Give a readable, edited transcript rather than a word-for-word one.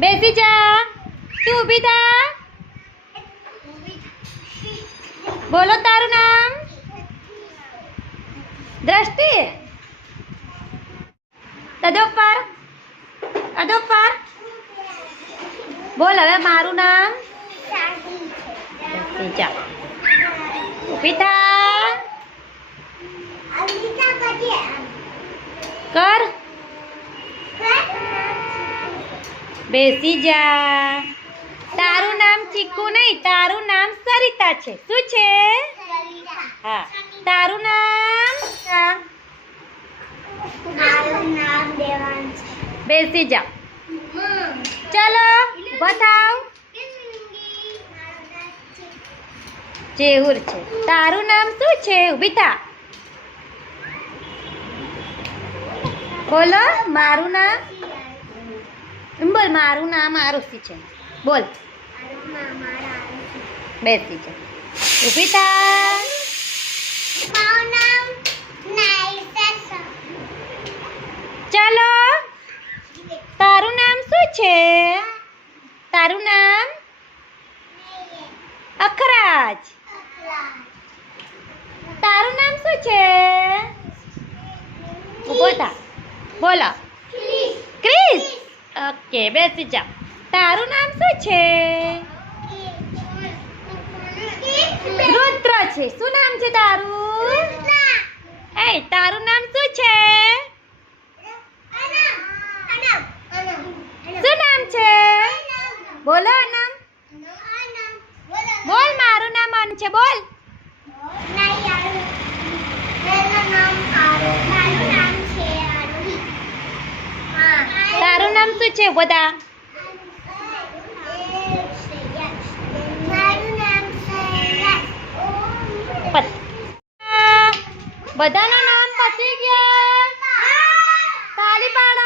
બેસી જા. તું ઊભી થા. બોલો તારું નામ. દ્રષ્ટિ. અદોપર. અદોપર. બોલ હવે મારું નામ. બેસી જા. ઊભી થા. કર. બેસી જા. તારું નામ ચીકુ નહીં, તારું નામ સરિતા છે. શું છે? હા. તારું નામ? બેસી જા. ચલો બતાવ. જેહુર છે. તારું નામ શું છે? ઊભી થા. બોલો મારું નામ. બોલ મારું નામ આરુષિ છે. બોલ. બેસી જા. ઊભી થા. ચલો તારું નામ શું છે? તારું નામ? અખરાજ. તારું નામ શું છે? ઊભો થા. બોલો. ક્રિસ. ઓકે બેસી જા. તારું નામ શું છે? રુદ્ર છે. શું નામ છે તારું? એ તારું નામ શું છે? શું નામ છે? બોલો નામ. બોલ મારું નામ અન છે. બોલ. તારું નામ શું છે? બધા બધાના નામ પતી ગયા. તાળી પાડો.